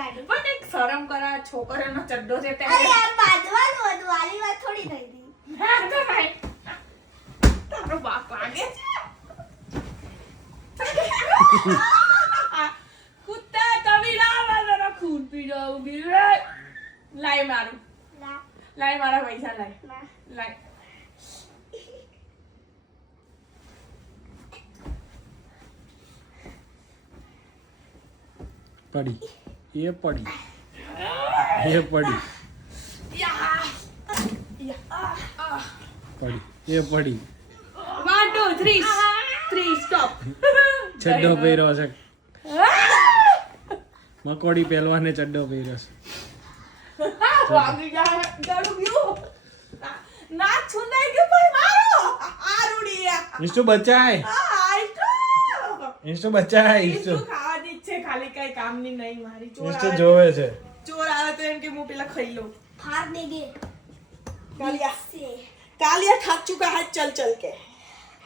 કાઢી પણ એક શરમ કરા છોકરાનો ચડ્ડો છે તે અરે આ બાંધવાનું હતું વાલી વાત થોડી થઈ હતી હા તો ભાઈ તારો બાપ લાગે છે કુત્તા તવીલા મારા ખૂન પીડો ઉભી રે લાય મારું ના લાય મારા પૈસા લાય ના લાય પડી એ પડી યા પડી એ પડી 1 2 3 સ્ટોપ ચડ્ડો પહેર્યો છે મકોડી પહેલવાને ચડ્ડો પહેર્યો છે વાગી જાય ગાડું ગયું ના છુંદાઈ ગયું પણ મારો આરુડિયા ઇન્સ્ટુ બચાય ઇન્સ્ટુ બચાય ઇન્સ્ટુ ખાવાની જ છે ખાલી કઈ કામની નહીં મારી ઇન્સ્ટુ જોવે છે ચોર આવે તો એમ કે હું પેલા ખાઈ લઉં फाड़ देंगे कालिया कालिया थक चुका है चल चल के